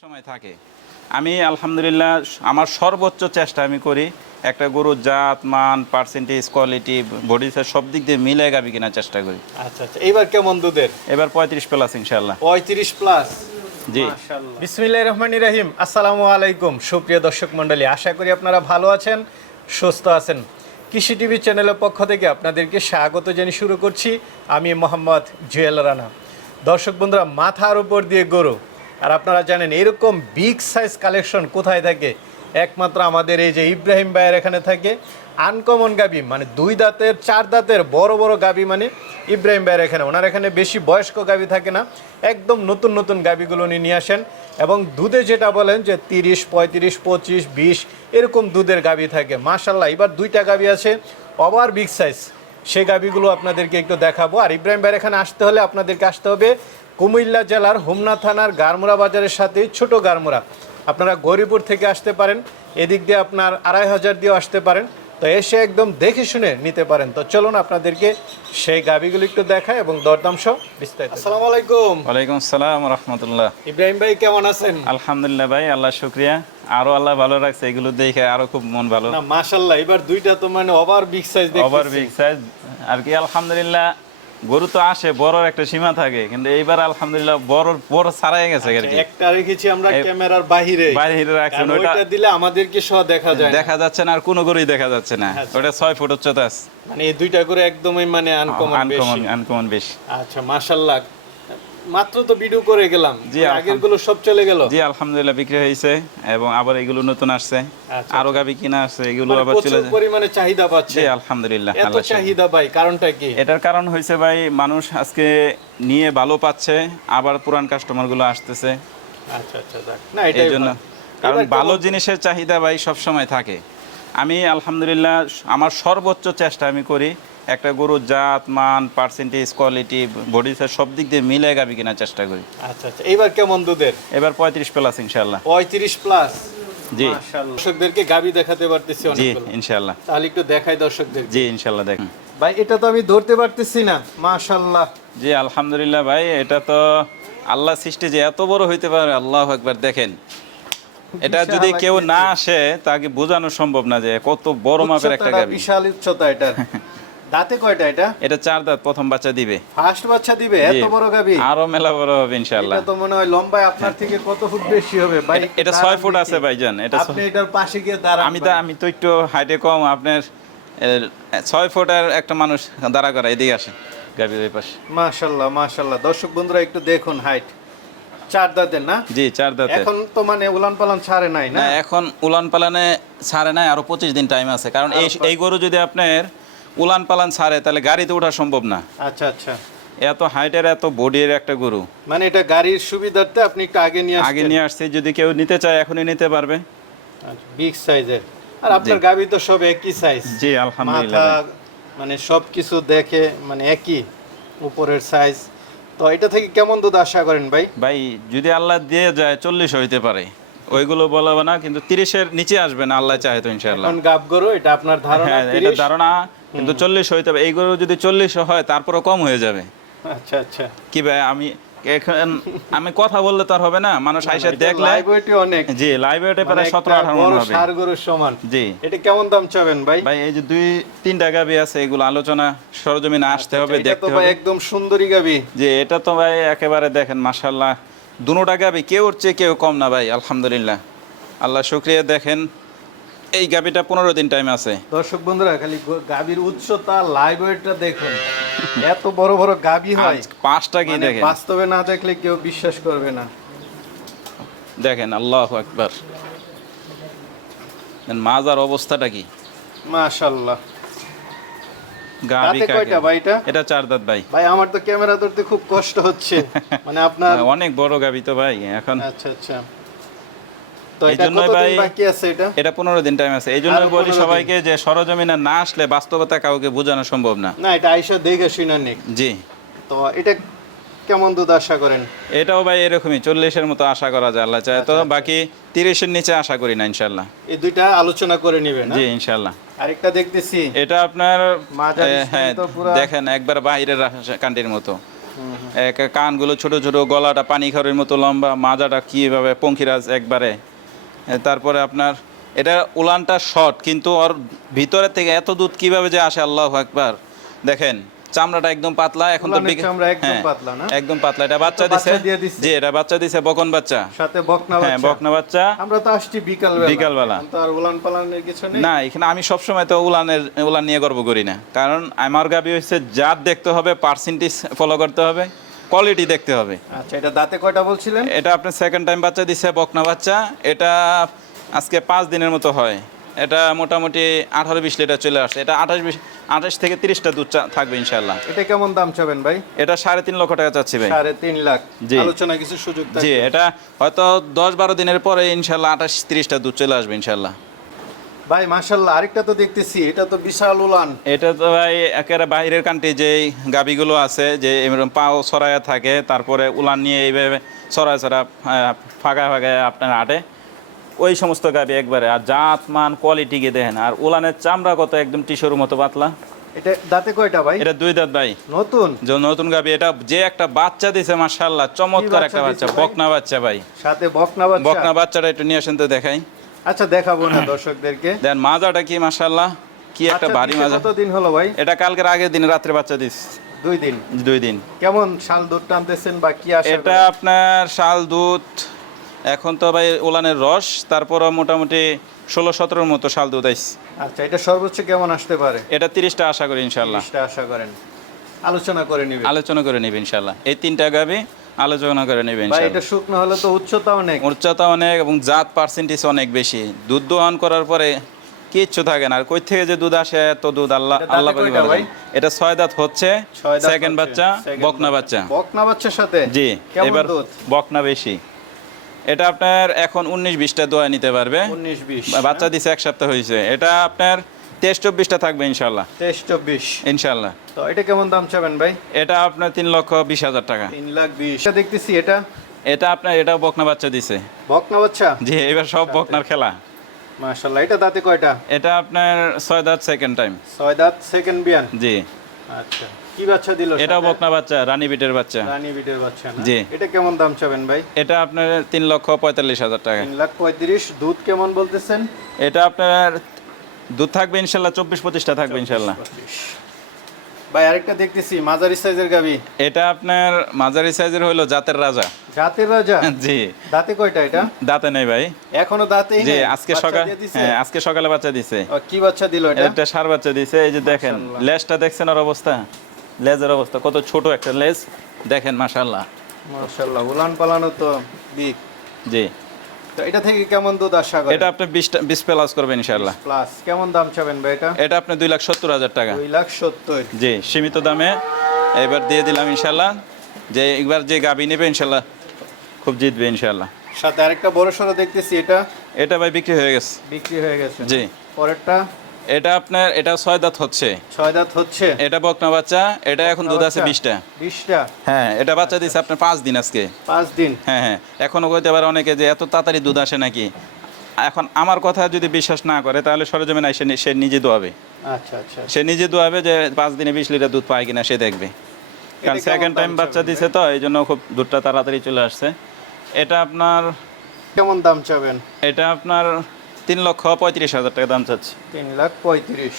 সময় থাকে। আমি আলহামদুলিল্লাহ আমার সর্বোচ্চ চেষ্টা আমি করি একটা গরুর জাত মান পার্সেন্টেজ কোয়ালিটি বডি সব দিক দিয়ে মিলে গাবি কেনার চেষ্টা করি। আচ্ছা আচ্ছা। এবার কেমন দুধের? এবার পঁয়ত্রিশ প্লাস ইনশাল্লাহ পঁয়ত্রিশ প্লাস জি। বিসমিল্লাহ রহমানি রাহিম। আসসালামু আলাইকুম। সুপ্রিয় দর্শক মণ্ডলী আশা করি আপনারা ভালো আছেন সুস্থ আছেন। কৃষি টিভি চ্যানেলের পক্ষ থেকে আপনাদেরকে স্বাগত জানিয়ে শুরু করছি। আমি মোহাম্মদ জুয়েল রানা। দর্শক বন্ধুরা মাথার উপর দিয়ে গরু। আর আপনারা জানেন, এরকম বিগ সাইজ কালেকশন কোথায় থাকে? একমাত্র আমাদের এই যে ইব্রাহিম ভাইয়ের এখানে থাকে। আনকমন গাবি মানে দুই দাঁতের, চার দাঁতের বড় বড় গাবি মানে ইব্রাহিম ভাইয়ের এখানে। ওনার এখানে বেশি বয়স্ক গাবি থাকে না। একদম নতুন নতুন গাবিগুলো উনি নিয়ে আসেন। এবং দুধে যেটা বলেন যে তিরিশ, পঁয়ত্রিশ, পঁচিশ, বিশ, এরকম দুধের গাবি থাকে। মাশাল্লাহ এবার দুইটা গাবি আছে ওভার বিগ সাইজ সেই গাবিগুলো আপনাদেরকে একটু দেখাবো। আর ইব্রাহিম ভাইয়ের এখানে আসতে হলে আপনাদেরকে আসতে হবে কুমিল্লা জেলার হোমনা থানার গারমুরা বাজারের সাথে ছোট গারমুরা আপনারা গৌরীপুর থেকে আসতে পারেন এদিক দিয়ে আপনার আড়াই হাজার দিয়েও আসতে পারেন। তো এসে একদম দেখে শুনে নিতে পারেন। তো চলুন আপনাদেরকে সেই গাবিগুলো একটু দেখায় এবং দরদাম সহ বিস্তারিত। আসসালামু আলাইকুম। ওয়ালাইকুম আসসালাম রহমতুল্লাহ। ইব্রাহিম ভাই কেমন আছেন? আলহামদুলিল্লাহ ভাই আল্লাহ শুক্রিয়া। আরও আল্লাহ ভালো রাখছে এগুলো দেখে আরও খুব মন ভালো। না মাশাল্লাহ এবার দুইটা তো মানে over big size over big size আর কি আলহামদুলিল্লাহ গরু তো আসে বড়র একটা সীমা থাকে কিন্তু এইবার আলহামদুলিল্লাহ বড় বড় ছাড়াই গেছে আর কি। একটা রেখেছি আমরা ক্যামেরার বাইরে বাইরে রাখছেন ওটা দিলে আমাদেরকে সহ দেখা যায় দেখা যাচ্ছে না আর কোনো গরুই দেখা যাচ্ছে না। আচ্ছা। ওটা 6 ফুট উচ্চতা আছে। মানে এই দুইটা করে একদমই মানে আনকমন বেশি। আনকমন বেশি। আচ্ছা মাশাল্লাহ মাত্র তো ভিডিও করে গেলাম। জি, আগেরগুলো সব চলে গেল। জি আলহামদুলিল্লাহ বিক্রি হয়েছে এবং আবার এগুলো নতুন আসছে। আচ্ছা, আরও গাবি কিনা আসছে এগুলো মানে আবার চলে প্রচুর যায়। পরিমাণে চাহিদা পাচ্ছে। জি আলহামদুলিল্লাহ এত চাহিদা। ভাই কারণটা কি? এটার কারণ হয়েছে ভাই মানুষ আজকে নিয়ে ভালো পাচ্ছে আবার পুরান কাস্টমারগুলো আসতেছে। আচ্ছা আচ্ছা। না এটাই জন্য কারণ ভালো জিনিসের চাহিদা ভাই সব সময় থাকে। আমি আলহামদুলিল্লাহ আমার সর্বোচ্চ চেষ্টা আমি করি একটা গরুর জাত মান পার্সেন্টেজ কোয়ালিটি বডি সাইজ সব দিক দিয়ে মিলে গাবি কেনার চেষ্টা করি। আচ্ছা আচ্ছা। এইবার কেমন দুধের? এবার পঁয়ত্রিশ প্লাস ইনশাল্লাহ পঁয়ত্রিশ প্লাস জি। দর্শকদেরকে গাবি দেখাতে পারতেছি জি ইনশাল্লাহ তাহলে একটু দেখাই দর্শকদের জি ইনশাল্লাহ দেখুন। ভাই এটা তো আমি ধরতে পারতেছি না। মাশাল্লাহ জি আলহামদুলিল্লাহ ভাই এটা তো আল্লাহ সৃষ্টি যে এত বড় হইতে পারে আল্লাহ একবার দেখেন। এটা যদি কেউ না আসে তাকে বোঝানো সম্ভব না যে কত বড় মাপের একটা গাবি। বিশাল উচ্চতা এটার। দাঁতে কয়টা এটা? এটা চার দাঁত প্রথম বাচ্চা দিবে। ফার্স্ট বাচ্চা দিবে এত বড় গাবি? আরও মেলা বড় হবে ইনশাআল্লাহ। এটা তো মনে হয় লম্বায় আপনার থেকে কত ফুট বেশি হবে? ভাই এটা- একটু এটা দাঁড়ান ছয় ফুট দেখি। আছে ভাইজান এটা আপনি এটার পাশে গিয়ে দাঁড়ান আমি তো আমি তো একটু হাইটে কম আপনার এর, ছয় ফুট আর একটা মানুষ দাঁড়া করা এদিকে আসে গাবি ওই পাশে। মাশাল্লাহ মাশাল্লাহ দর্শক বন্ধুরা একটু দেখুন হাইট। চার দাঁতের না? জি চার দাঁতে এখন তো মানে উলান পালান ছাড়ে নাই না? এখন উলান পালানে ছাড়ে নাই আরও পঁচিশ দিন টাইম আছে। কারণ এই এই গরু যদি আপনার উলান পালান ছাড়ে তাহলে গাড়িতে ওঠা সম্ভব না। আচ্ছা আচ্ছা। এত হাইটের এত বডির একটা গরু। মানে এটা গাড়ির সুবিধার্থে আপনি একটু আগে নিয়ে আগে নিয়ে আসছে যদি কেউ নিতে চায় এখনই নিতে পারবে। বিগ সাইজের আর আপনার গাবি তো সব একই সাইজ জি আলহামদুলিল্লাহ মানে সব কিছু দেখে মানে একই উপরের সাইজ তো এটা থেকে কেমন দুধ আশা করেন ভাই? ভাই যদি আল্লাহ দিয়ে যায় চল্লিশ হইতে পারে। ওইগুলো বলাবে না কিন্তু তিরিশের নিচে আসবে না আল্লাহ চাহে তো ইনশাআল্লাহ। এখন গাব গরু এটা আপনার ধারণা হ্যাঁ এটা ধারণা। কিন্তু চল্লিশ হইতে হবে এই গরু যদি চল্লিশ হয় তারপরও কম হয়ে যাবে। আচ্ছা আচ্ছা। কি ভাই আমি এখন আমি কথা বললে তো আর হবে না। মানুষ আইসা দেখলে অনেক। জি লাইব্রেরিতে মানে প্রায় একটা সতেরো আঠারো মন হবে। ষাঁড় গরুর সমান। জি। এটা কেমন দাম চাবেন ভাই? ভাই এই যে দুই তিনটা গাবি আছে এগুলো আলোচনা সরজমিনে আসতে হবে আচ্ছা, তো দেখতে হবে। একদম সুন্দরী গাবি। যে এটা তো ভাই একেবারে দেখেন মাশাল্লাহ দুটা গাবি কেউ চেয়ে কেউ কম না ভাই আলহামদুলিল্লাহ। আল্লাহ শুক্রিয়া দেখেন। এই গাবিটা পনেরো দিন টাইম আছে। দর্শক বন্ধুরা খালি গাবির উচ্চতা লাইভ ওয়েটটা দেখুন। এত বড় বড় গাবি হয়। পাঁচটা কি মানে দেখেন? বাস্তবে না দেখলে কেউ বিশ্বাস করবে না। দেখেন আল্লাহ একবার মাজার অবস্থাটা কি? মাশাআল্লাহ। গাবি দাঁতে কয়টা ভাই এটা? এটা চার দাঁত ভাই। ভাই আমার তো ক্যামেরা ধরতে খুব কষ্ট হচ্ছে। মানে আপনার অনেক বড় গাবি তো ভাই এখন আচ্ছা আচ্ছা। তো এই এটা জন্যই কতদিন ভাই- বাকি আছে এটা? এটা পনেরো দিন টাইম আছে। এই বলি সবাইকে যে সরজমিনে না আসলে বাস্তবতা কাউকে বোঝানো সম্ভব না। না এটা আইসা দেখে শুনে নিক। জি। তো এটা কেমন দুধ আশা করেন? এটাও ভাই এরকমই চল্লিশের মতো আশা করা যায় আল্লাহ চায়। আচ্ছা, তো বাকি তিরিশের নিচে আশা করি না ইনশাল্লাহ এই দুইটা আলোচনা করে নিবেন জি ইনশাল্লাহ আরেকটা দেখতেছি। এটা আপনার হ্যাঁ তো দেখেন একবার বাইরের কান্টির মতো। কানগুলো ছোট ছোট গলাটা পানি খাওয়ার মতো লম্বা মাজাটা কীভাবে পঙ্খিরাজ একবারে তারপরে আপনার এটা উলানটা শর্ট কিন্তু ওর ভিতরে থেকে এত দুধ কীভাবে যে আসে আল্লাহ একবার দেখেন চামড়াটা একদম পাতলা এখন তো একদম হ্যাঁ, পাতলা? একদম পাতলা। এটা বাচ্চা বাচ্চা দিছে? জি এটা বাচ্চা দিছে বকন বাচ্চা। সাথে বকনা হ্যাঁ বকনা বাচ্চা। আমরা তো আসছি বিকাল বেলা বিকালবেলা। তো আর উলান পালানের কিছু নেই। না এখানে আমি সবসময় তো উলানের উলান নিয়ে গর্ব করি না। কারণ আমার গাবি হচ্ছে জাত দেখতে হবে পার্সেন্টেজ ফলো করতে হবে। কোয়ালিটি দেখতে হবে। আচ্ছা এটা দাঁতে কয়টা বলছিলেন? এটা আপনার সেকেন্ড টাইম বাচ্চা দিছে বকনা বাচ্চা। এটা আজকে পাঁচ দিনের মতো হয়। এটা মোটামুটি আঠারো বিশ লিটার চলে আসছে। এটা আঠাশ বিশ আঠাশ থেকে তিরিশটা দুধ চা- থাকবে ইনশাল্লাহ এটা কেমন দাম চাবেন ভাই? এটা সাড়ে তিন লক্ষ টাকা চাচ্ছি ভাই। সাড়ে তিন লাখ। জি। আলোচনা কিছু সুযোগ জি এটা হয়তো দশ বারো দিনের পরে ইনশাল্লাহ আঠাশ তিরিশটা দুধ চলে আসবে ইনশাল্লাহ ভাই মাশাল্লাহ আরেকটা তো দেখতেছি এটা তো বিশাল উলান। এটা তো ভাই একেবারে বাইরের কান্ট্রি যে গাবিগুলো আছে যে পাও ছড়ায়া থাকে তারপরে উলান নিয়ে এইভাবে ছড়ায় ছড়া ফাঁকা ফাঁকায় আপনার আটে ওই সমস্ত গাবি একবারে আর জাত মান কোয়ালিটি গিয়ে দেখেন আর উলানের চামড়া কত একদম টিসুর মতো পাতলা। এটা দাঁতে কয়টা ভাই? এটা দুই দাঁত ভাই। নতুন? যে নতুন গাবি এটা যে একটা বাচ্চা দিছে মার্শাল্লাহ চমৎকার একটা বাচ্চা বকনা বাচ্চা ভাই। সাথে বকনা বাচ্চা? বকনা বাচ্চাটা একটু নিয়ে আসেন তো দেখাই। আচ্ছা দেখাবো না দর্শকদেরকে। দেন মাজাটা কি মার্শাল্লাহ কি একটা ভারী দিছে মাজা। কতদিন হলো ভাই? এটা কালকের আগের দিন রাত্রে বাচ্চা দিস। দুই দিন। দুই দিন। কেমন শাল দুধ টানতেছেন বা কি আশা এটা আপনার শাল দুধ এখন তো ভাই ওলানের রস তারপরও মোটামুটি ষোলো সতেরোর মতো শাল দুধ আইস। আচ্ছা এটা সর্বোচ্চ কেমন আসতে পারে? এটা তিরিশটা আশা করি ইনশাল্লাহ আশা করেন। আলোচনা করে নিবে। আলোচনা করে নেবে ইনশাল্লাহ এই তিনটা গাবি আলোচনা করে নেবে ভাই এটা শুকনো হলে তো উচ্চতা অনেক। উচ্চতা অনেক এবং জাত পার্সেন্টেজ অনেক বেশি। দুধ দোহন করার পরে কিচ্ছু থাকে না। আর কই থেকে যে দুধ আসে এত দুধ আল্লাহ আল্লাহ কয়টা ভালো? এটা ছয় দাঁত হচ্ছে সেকেন্ড বাচ্চা বকনা বাচ্চা। বকনা বাচ্চার সাথে? জি এবার বকনা বেশি। এটা আপনার এখন উনিশ বিশটা দোয়া নিতে পারবে। উনিশ বিশ বাচ্চা দিছে এক সপ্তাহ হয়েছে এটা আপনার তেইশ চব্বিশটা থাকবে ইনশাল্লাহ তেইশ চব্বিশ। ইনশাল্লাহ তো এটা কেমন দাম চাবেন ভাই? এটা আপনার তিন লক্ষ বিশ হাজার টাকা। তিন লাখ বিশ। দেখতেছি এটা? এটা আপনার এটাও বকনা বাচ্চা দিছে। বকনা বাচ্চা? জি এবার সব বকনার খেলা। মাশাল্লাহ এটা দাঁতে কয়টা? এটা আপনার ছয় দাঁত সেকেন্ড টাইম ছয় দাঁত সেকেন্ড বিয়ান? জি। আচ্ছা কি বাচ্চা দিল এটাও বকনা বাচ্চা রানী বিটের বাচ্চা। রানী বিটের বাচ্চা না? জি। এটা কেমন দাম চাবেন ভাই? এটা আপনার তিন লক্ষ পঁয়তাল্লিশ হাজার টাকা। তিন লাখ পঁয়ত্রিশ। দুধ কেমন বলতেছেন? এটা আপনার দুধ থাকবে ইনশাল্লাহ চব্বিশ পঁচিশটা থাকবে ইনশাল্লাহ। ভাই আরেকটা দেখতেছি মাঝারি সাইজের গাবি এটা আপনার মাঝারি সাইজের হইল জাতের রাজা। জাতের রাজা? জি। দাঁতে কয়টা এটা? দাঁতে নেই ভাই। এখনও দাঁতেই জি আজকে সকাল হ্যাঁ আজকে সকালে বাচ্চা দিছে। কি বাচ্চা দিল এটা? একটা সার বাচ্চা দিছে এই যে দেখেন লেজটা দেখছেন ওর অবস্থা? লেজের অবস্থা কত ছোট একটা লেজ। দেখেন মাশাল্লাহ মাশাআল্লাহ উলান পালানো তো বিগ জি। তো এটা থেকে কেমন দুধ আশা করেন? এটা আপনি বিশটা বিশ প্লাস করবেন ইনশাআল্লাহ। প্লাস। কেমন দাম চাবেন ভাই এটা? এটা আপনি দুই লাখ সত্তর হাজার টাকা। দুই লাখ সত্তর। জি সীমিত দামে। এবার দিয়ে দিলাম ইনশাল্লাহ যে একবার যে গাবি নেবে ইনশাআল্লাহ খুব জিতবে ইনশাআল্লাহ। সাথে আরেকটা বড় সড়ো দেখতেছি এটা। এটা ভাই বিক্রি হয়ে গেছে। বিক্রি হয়ে গেছে। জি। পরেরটা? এটা আপনার এটা ছয় দাঁত হচ্ছে। ছয় দাঁত হচ্ছে। এটা বকনা বাচ্চা এটা এখন দুধ আছে বিশটা। বিশটা। হ্যাঁ এটা বাচ্চা দিচ্ছে আপনার পাঁচ দিন আজকে। পাঁচ দিন। হ্যাঁ হ্যাঁ এখনও কইতে পারে অনেকে যে এত তাড়াতাড়ি দুধ আসে নাকি। এখন আমার কথা যদি বিশ্বাস না করে তাহলে সরজমিন নি- সে নিজে দোয়াবে। আচ্ছা আচ্ছা। সে নিজে দোয়াবে যে পাঁচ দিনে বিশ লিটার দুধ পায় কিনা সে দেখবে। কারণ সেকেন্ড টাইম বাচ্চা দিছে তো এই জন্য খুব দুধটা তাড়াতাড়ি চলে আসছে। এটা আপনার কেমন দাম চাবেন? এটা আপনার তিন লক্ষ পঁয়ত্রিশ হাজার টাকা দাম চাচ্ছি। তিন লাখ পঁয়ত্রিশ।